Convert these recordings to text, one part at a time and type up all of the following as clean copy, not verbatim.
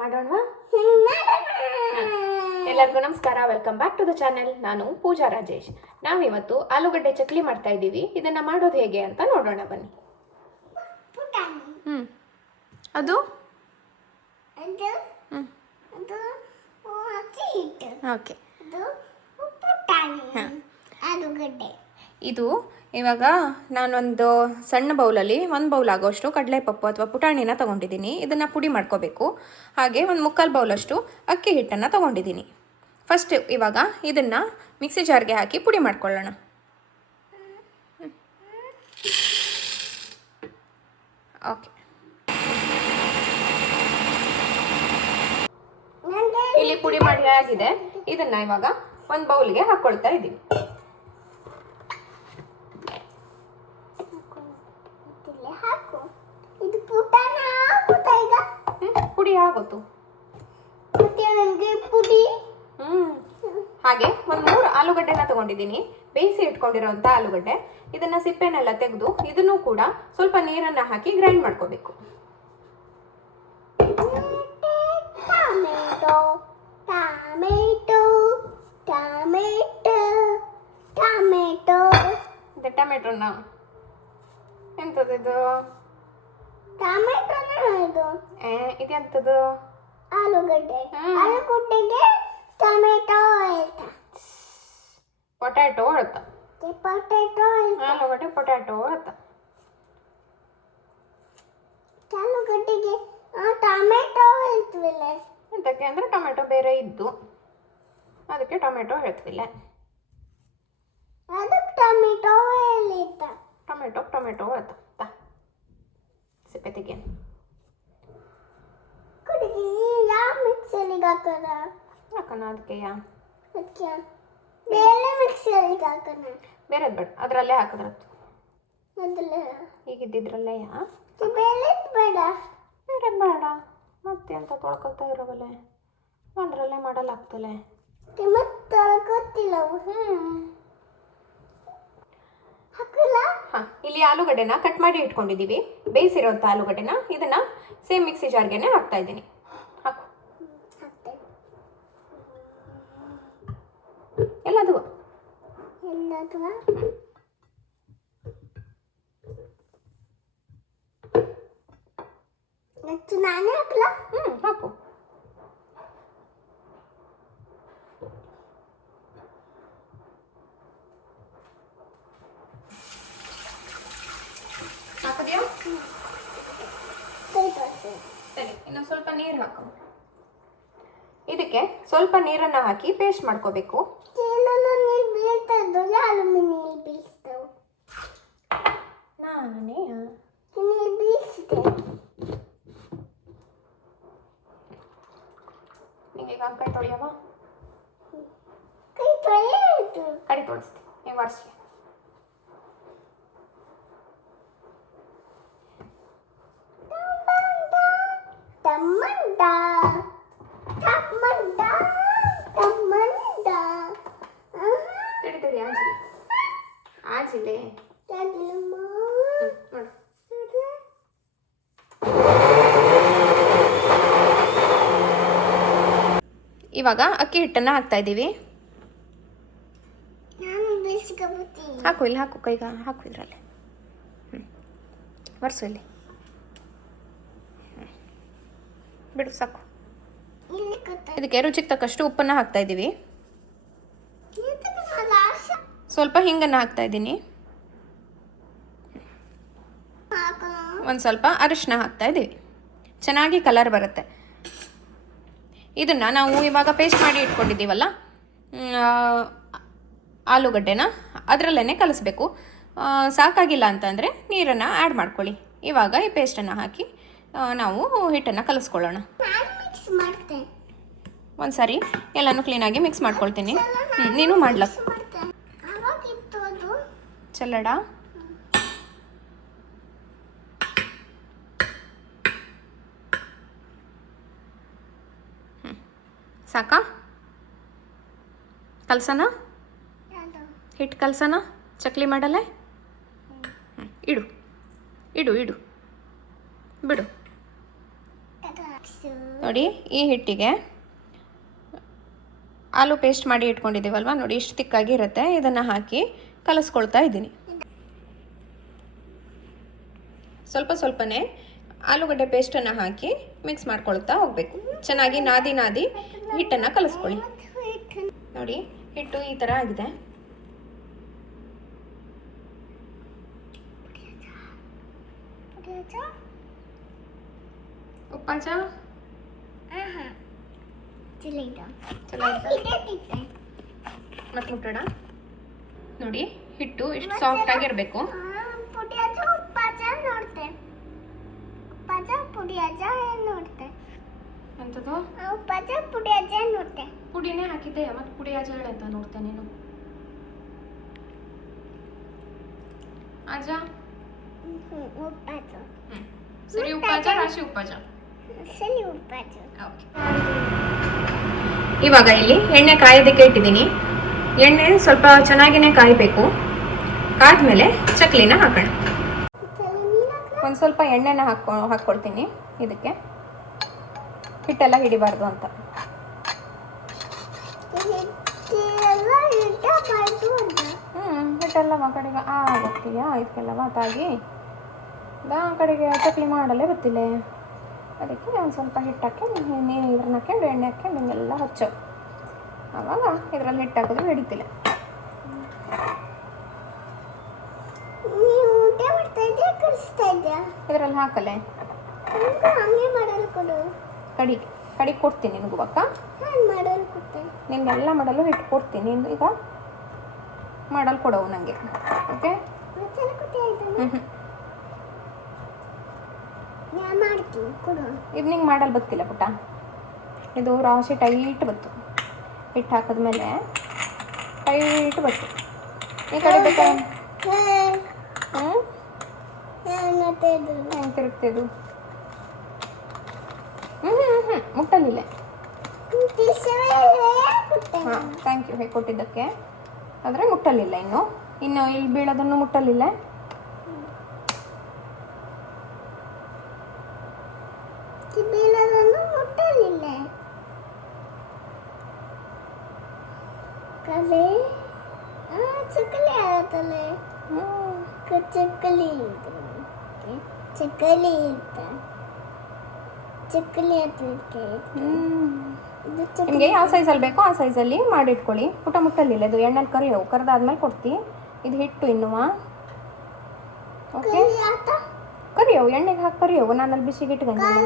ಮಾಡೋಣವಾ? ಎಲ್ಲರಿಗೂ ನಮಸ್ಕಾರ, welcome back to the channel. ನಾನು ಪೂಜಾ ರಾಜೇಶ್. ನಾವಿವತ್ತು ಆಲೂಗಡ್ಡೆ ಚಕ್ಲಿ ಮಾಡ್ತಾ ಇದ್ದೀವಿ. ಇದನ್ನ ಮಾಡೋದು ಹೇಗೆ ಅಂತ ನೋಡೋಣ ಬನ್ನಿ. ಅದು ಓಕೆ. ಇದು ಇವಾಗ ನಾನೊಂದು ಸಣ್ಣ ಬೌಲಲ್ಲಿ 1 ಬೌಲ್ ಆಗೋಷ್ಟು ಕಡಲೆಪಪ್ಪು ಅಥವಾ ಪುಟಾಣಿನ ತೊಗೊಂಡಿದ್ದೀನಿ. ಇದನ್ನು ಪುಡಿ ಮಾಡ್ಕೋಬೇಕು. ಹಾಗೆ 1/4 ಬೌಲಷ್ಟು ಅಕ್ಕಿ ಹಿಟ್ಟನ್ನು ತೊಗೊಂಡಿದ್ದೀನಿ. ಫಸ್ಟ್ ಇವಾಗ ಇದನ್ನು ಮಿಕ್ಸಿ ಜಾರ್ಗೆ ಹಾಕಿ ಪುಡಿ ಮಾಡ್ಕೊಳ್ಳೋಣ. ಓಕೆ, ಇಲ್ಲಿ ಪುಡಿ ಮಾಡಿ ಆಗಿದೆ. ಇದನ್ನು ಇವಾಗ 1 ಬೌಲ್ಗೆ ಹಾಕ್ಕೊಳ್ತಾ ಇದ್ದೀವಿ. ಪುಡಿ ಆಗೋತು. ಹಾಗೆ 3 ಆಲೂಗಡ್ಡೆನ ತಗೊಂಡಿದ್ದೀನಿ. ಬೇಯಿಸಿ ಇಟ್ಕೊಂಡಿರೋಂಥ ಆಲೂಗಡ್ಡೆ. ಇದನ್ನ ಸಿಪ್ಪೆನೆಲ್ಲ ತೆಗೆದು ಇದನ್ನು ಕೂಡ ಸ್ವಲ್ಪ ನೀರನ್ನ ಹಾಕಿ ಗ್ರೈಂಡ್ ಮಾಡ್ಕೋಬೇಕು. ಟೊಮೆಟೊನ ಎಂತದ್ದು? ಇದೆಂತದ್ದು? ಆಲೂಗಡ್ಡೆಗೆ ಟೊಮೆಟೊ ಪೊಟ್ಯಾಟೊ ಹೇಳ್ತ. ಆಲೂಗಡ್ಡೆ ಪೊಟ್ಯಾಟೊ ಹೇಳ್ತ. ಆಲೂಗಡ್ಡೆಗೆ ಟೊಮೆಟೊ ಹೇಳ್ತೀವಿಲ್ಲ. ಎಂತಕ್ಕೆ ಅಂದ್ರೆ ಟೊಮೆಟೊ ಬೇರೆ ಇದ್ದು ಅದಕ್ಕೆ ಟೊಮೆಟೊ ಹೇಳ್ತಿಲ್ಲ. ಅದಕ್ಕೆ ಟೊಮೆಟೊ ಹೇಳಿದ್ದ. ಟೊಮೆಟೊ ಹೇಳ್ತ. ಸಿಪ್ಪೆ ತೆಗೆ. ಕುಡಿಗಿ ಯಾವ ಮಿಕ್ಸರಿಗೆ ಹಾಕೋಣ? ಅದಕ್ಕೆ ಬೇರೆ ಮಿಕ್ಸರಿಗೆ ಹಾಕೋಣ. ಬೇರೆದು ಬೇಡ, ಅದರಲ್ಲೇ ಹಾಕಿದ್ರತ್ತು. ಅದಲ್ಲ ಈಗಿದ್ದಿದ್ರಲ್ಲೇ ಬೇರೆ ಬೇಡ. ಬೇರೆ ಬೇಡ, ಮತ್ತೆ ಅಂತ ತೊಳ್ಕೊತಾ ಇರೋವಲ್ಲೇ ಒಂದರಲ್ಲೇ ಮಾಡಲಾಗ್ತಲೆ. ಮತ್ತೆ ತೊಳ್ಕೊತಿಲ್ಲ. ಹಾಕಲ್ಲ. ಇಲ್ಲಿ ಆಲೂಗಡ್ಡೆನ ಕಟ್ ಮಾಡಿ ಇಟ್ಕೊಂಡಿದ್ದೀವಿ. ಬೇಯಿಸಿರೋಂಥ ಆಲೂಗಡ್ಡೆನ ಇದನ್ನ ಸೇಮ್ ಮಿಕ್ಸಿ ಜಾರ್ಗೆನೆ ಹಾಕ್ತಾ ಇದ್ದೀನಿ. ಹಾಕು ಎಲ್ಲದು ನಾನೇ ಹಾಕಲ್ಲ. ಹಾಕು. ಹಾಕಿದ್ಯಾ? ಸರಿ, ಇನ್ನು ಸ್ವಲ್ಪ ನೀರು ಹಾಕು. ಇದಕ್ಕೆ ಸ್ವಲ್ಪ ನೀರನ್ನ ಹಾಕಿ ಪೇಸ್ಟ್ ಮಾಡ್ಕೋಬೇಕು. ನಾನೇ ನಿಂಗೆ ಈಗ ಕೈ ತೊಳೆಯವ? ಕೈ ತೊಳಿಸ್ತೀನಿ. ನೀವು ಒರೆಸಿ. ತಿಳಿ ಆಜಿಲೆ ಇವಾಗ ಅಕ್ಕಿ ಹಿಟ್ಟನ್ನು ಹಾಕ್ತಾ ಇದ್ದೀವಿ. ಹಾಕು, ಇಲ್ಲಿ ಹಾಕು, ಕೈಗ ಹಾಕು, ಇದರಲ್ಲಿ ಒರೆಸು. ಇಲ್ಲಿ ಬಿಡು, ಸಾಕು. ಇದಕ್ಕೆ ರುಚಿಗೆ ತಕ್ಕಷ್ಟು ಉಪ್ಪನ್ನು ಹಾಕ್ತಾ ಇದ್ದೀವಿ. ಸ್ವಲ್ಪ ಹಿಂಗನ್ನು ಹಾಕ್ತಾ ಇದ್ದೀನಿ. ಒಂದು ಸ್ವಲ್ಪ ಅರಿಶಿನ ಹಾಕ್ತಾ ಇದ್ದೀವಿ. ಚೆನ್ನಾಗಿ ಕಲರ್ ಬರುತ್ತೆ. ಇದನ್ನು ನಾವು ಇವಾಗ ಪೇಸ್ಟ್ ಮಾಡಿ ಇಟ್ಕೊಂಡಿದ್ದೀವಲ್ಲ ಆಲೂಗಡ್ಡೆನ ಅದರಲ್ಲೇ ಕಲಿಸ್ಬೇಕು. ಸಾಕಾಗಿಲ್ಲ ಅಂತಂದರೆ ನೀರನ್ನು ಆ್ಯಡ್ ಮಾಡ್ಕೊಳ್ಳಿ. ಇವಾಗ ಈ ಪೇಸ್ಟನ್ನು ಹಾಕಿ ನಾವು ಹಿಟ್ಟನ್ನು ಕಲಿಸ್ಕೊಳ್ಳೋಣ. ಒಂದು ಸಾರಿ ಎಲ್ಲನೂ ಕ್ಲೀನಾಗಿ ಮಿಕ್ಸ್ ಮಾಡ್ಕೊಳ್ತೀನಿ. ನೀನು ಮಾಡ್ಲಕ್ಕ ಚಲ್ಲಡ. ಸಾಕಾ? ಕಲ್ಸನ ಹಿಟ್ಟು ಕಲ್ಸನ ಚಕ್ಲಿ ಮಾಡಲ್ಲ. ಇಡು ಇಡು ಇಡು ಬಿಡು. ನೋಡಿ ಈ ಹಿಟ್ಟಿಗೆ ಆಲೂ ಪೇಸ್ಟ್ ಮಾಡಿ ಇಟ್ಕೊಂಡಿದ್ದೀವಲ್ವ, ನೋಡಿ ಇಷ್ಟು ತಿಕ್ಕಾಗಿ ಇರುತ್ತೆ. ಇದನ್ನು ಹಾಕಿ ಕಲಿಸ್ಕೊಳ್ತಾ ಇದ್ದೀನಿ. ಸ್ವಲ್ಪ ಸ್ವಲ್ಪನೇ ಆಲೂಗಡ್ಡೆ ಪೇಸ್ಟನ್ನು ಹಾಕಿ ಮಿಕ್ಸ್ ಮಾಡ್ಕೊಳ್ತಾ ಹೋಗಬೇಕು. ಚೆನ್ನಾಗಿ ನಾದಿ ನಾದಿ ಹಿಟ್ಟನ್ನು ಕಲಿಸ್ಕೊಳ್ಳಿ. ನೋಡಿ ಹಿಟ್ಟು ಈ ಥರ ಆಗಿದೆ. ಉಪ್ಪಾಚ ಮತ್ತೆ ಮುಟ್ಟೋಣ. ನೋಡಿ ಹಿಟ್ಟು ಇಷ್ಟು ಸಾಫ್ಟ್ ಆಗಿರಬೇಕು. ಎಂಥದ್ದು ಪುಡಿನೇ ಹಾಕಿದ್ದೆ, ಮತ್ತೆ ಪುಡಿ ಆಜ ಹೇಳಂತ ನೋಡ್ತೆ ನೀನು. ಆಜ ಸರಿ. ಉಪ್ಪಾಜ ರಾಶಿ ಉಪ್ಪಾಜ. ಇವಾಗ ಇಲ್ಲಿ ಎಣ್ಣೆ ಕಾಯೋದಕ್ಕೆ ಇಟ್ಟಿದ್ದೀನಿ. ಎಣ್ಣೆ ಸ್ವಲ್ಪ ಚೆನ್ನಾಗಿನೇ ಕಾಯಬೇಕು. ಕಾದ್ಮೇಲೆ ಚಕ್ಲಿನ ಹಾಕೋಣ. ಒಂದು ಸ್ವಲ್ಪ ಎಣ್ಣೆನ ಹಾಕ್ಕೊಳ್ತೀನಿ. ಇದಕ್ಕೆ ಹಿಟ್ಟೆಲ್ಲ ಹಿಡಿಬಾರ್ದು ಅಂತ. ಹಿಟ್ಟೆಲ್ಲ ಆ ಕಡೆಗೆ ಗೊತ್ತಿಲ್ಲ, ಇದಕ್ಕೆಲ್ಲ ತಾಗಿ ಆ ಕಡೆಗೆ ಚಕ್ಲಿ ಮಾಡಲೇ ಗೊತ್ತಿಲ್ಲ. ಅದಕ್ಕೆ ಒಂದು ಸ್ವಲ್ಪ ಹಿಟ್ಟು ಹಾಕಿ ನೀರು ಇದ್ರನ್ನ ಹಾಕ್ಕೊಂಡು ಎಣ್ಣೆ ಹಾಕ್ಕೊಂಡು ಹಿಂಗೆಲ್ಲ ಹಚ್ಚೋ. ಆವಾಗ ಇದರಲ್ಲಿ ಹಿಟ್ಟು ಹಾಕಿದ್ರೆ ಹಿಡಿತಿಲ್ಲ. ಇದರಲ್ಲಿ ಹಾಕಲೆ ಕಡಿಗೆ ಕೊಡ್ತೀನಿ ನಿನಗೂ ಅಕ್ಕ. ನಿನಗೆಲ್ಲ ಮಾಡಲು ಹಿಟ್ಟು ಕೊಡ್ತೀನಿ. ಈಗ ಮಾಡಲು ಕೊಡವು ನನಗೆ. ಓಕೆ, ಇದು ನಿಂಗೆ ಮಾಡಲು ಗೊತ್ತಿಲ್ಲ ಪುಟ್ಟ. ಇದು ರಾಶಿ ಟೈಟ್ ಬತ್ತು. ಹಿಟ್ಟು ಹಾಕಿದ್ಮೇಲೆ ಟೈಟ್ ಬತ್ತು. ಈ ಕಡೆ ಬೇಕಾ? ಹೆಂಗೆ ತಿರುಗ್ತಿದ್ದು? ಮುಟ್ಟಲಿಲ್ಲ. ಹಾಂ, ಥ್ಯಾಂಕ್ ಯು ಹೇಗೆ ಕೊಟ್ಟಿದ್ದಕ್ಕೆ. ಆದರೆ ಮುಟ್ಟಲಿಲ್ಲ. ಇನ್ನು ಇಲ್ಲಿ ಬೀಳೋದನ್ನು ಮುಟ್ಟಲಿಲ್ಲ. ನಿಮಗೆ ಯಾವ ಸೈಜಲ್ಲಿ ಬೇಕೋ ಆ ಸೈಜಲ್ಲಿ ಮಾಡಿಟ್ಕೊಳ್ಳಿ. ಪುಟ ಮುಟ್ಟಲಿಲ್ಲ. ಇದು ಎಣ್ಣೆಲಿ ಕರಿಯವು. ಕರೆದಾದ್ಮೇಲೆ ಕೊಡ್ತಿ. ಇದು ಹಿಟ್ಟು ಇನ್ನುವ. ಓಕೆ, ಕರಿಯವು ಎಣ್ಣೆಗೆ ಹಾಕಿ ಕರಿಯವು. ನಾನು ಅಲ್ಲಿ ಬಿಸಿಗೆ ಇಟ್ಕೊಂಡಿಲ್ಲ.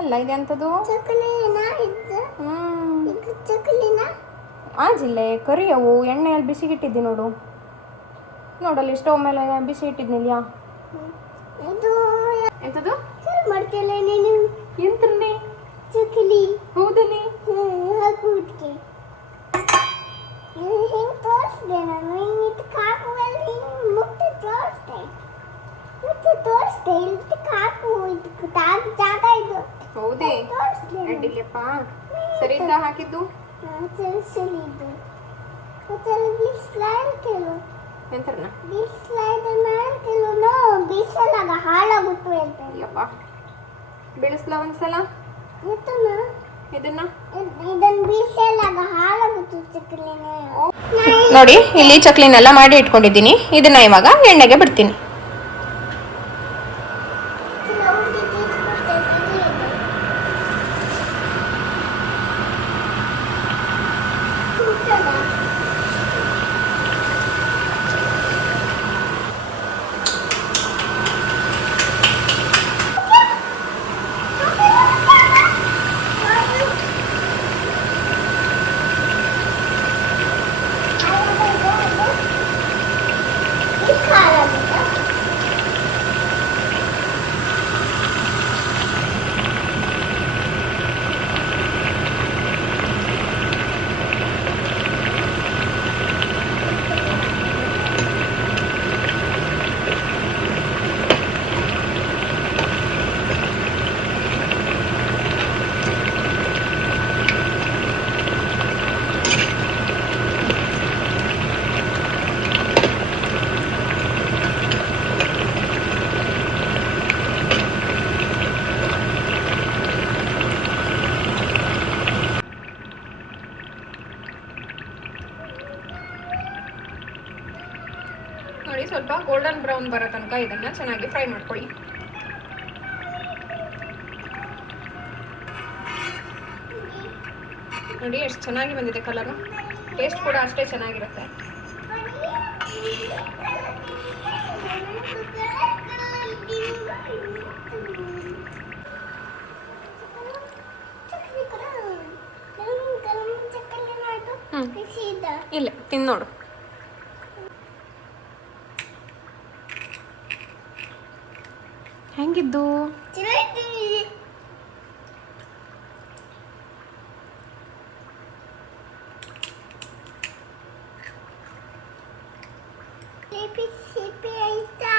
ಅಲ್ಲ ಇದೆಂಥದ್ದು? ಆಜಿಲ್ಲೆ ಕರಿಯವು. ಎಣ್ಣೆಯಲ್ಲಿ ಬಿಸಿಗೆ ಇಟ್ಟಿದ್ದಿ ನೋಡು. ನೋಡಲ್ಲಿ ಸ್ಟವ್ ಮೇಲೆ ಬಿಸಿ ಇಟ್ಟಿದ್ನಿಲ್ಯಾ? ಎಂಥದ್ದು ಮಾಡ್ತಿಲ್ಲ ನೀನು? ಎಂತ್ರನೇ ಚಕ್ಲಿ. ಹೌದಲ್ಲಿ ಹಾಕುವುದಕ್ಕೆ ಹಿಂಗೆ ತೋರಿಸ್ದೆ ನಾನು. ಹಿಂಗೆ ಇದಕ್ಕೆ ಹಾಕುವಲ್ಲಿ ಹಿಂಗೆ ಮುಟ್ಟಿ ತೋರಿಸ್ದೆ. ಮತ್ತೆ ತೋರಿಸ್ದೆ ಇದಕ್ಕೆ ಹಾಕು. ಇದಕ್ಕೆ ಜಾಗ ಇದು. ಹೌದೇ? ತೋರಿಸ್ದೆ ಅಡ್ಡಿಲ್ಲಪ್ಪ. ಸರಿ ಇಂದ ಹಾಕಿದ್ದು ಸರಿದು. ಮತ್ತೆ ಬಿಸ್ಲೈಡ್ ಕೆಲವು ಎಂತ್ರನ ಬಿಸ್ಲೈಡ್ ಮೇಲೆ ಕೆಲವು ಬಿಸಲಾಗ ಹಾಳಾಗುತ್ತೆ ಅಂತ. ಅಯ್ಯಪ್ಪ, ಬೆಳೆಸ್ಲ ಒಂದ್ಸಲ ಇದನ್ನ ಬಿಸಲಾಗ ಹಾಳಾಗುತ್ತೆ ಚಕ್ಲಿನ. ನೋಡಿ ಇಲ್ಲಿ ಚಕ್ಲಿನೆಲ್ಲ ಮಾಡಿ ಇಟ್ಕೊಂಡಿದ್ದೀನಿ. ಇದನ್ನ ಇವಾಗ ಎಣ್ಣೆಗೆ ಬಿಡ್ತೀನಿ. ಗೋಲ್ಡನ್ ಬ್ರೌನ್ ಬರೋ ತನಕ ಇದನ್ನು ಚೆನ್ನಾಗಿ ಫ್ರೈ ಮಾಡ್ಕೊಳ್ಳಿ. ನೋಡಿ ಎಷ್ಟು ಚೆನ್ನಾಗಿ ಬಂದಿದೆ ಕಲರು. ಟೇಸ್ಟ್ ಕೂಡ ಅಷ್ಟೇ ಚೆನ್ನಾಗಿರುತ್ತೆ. ಇಲ್ಲ ತಿಂದು ನೋಡು. ಹೆಂಗಿದ್ದು? ಸಿಪಿ ಆಯ್ತಾ?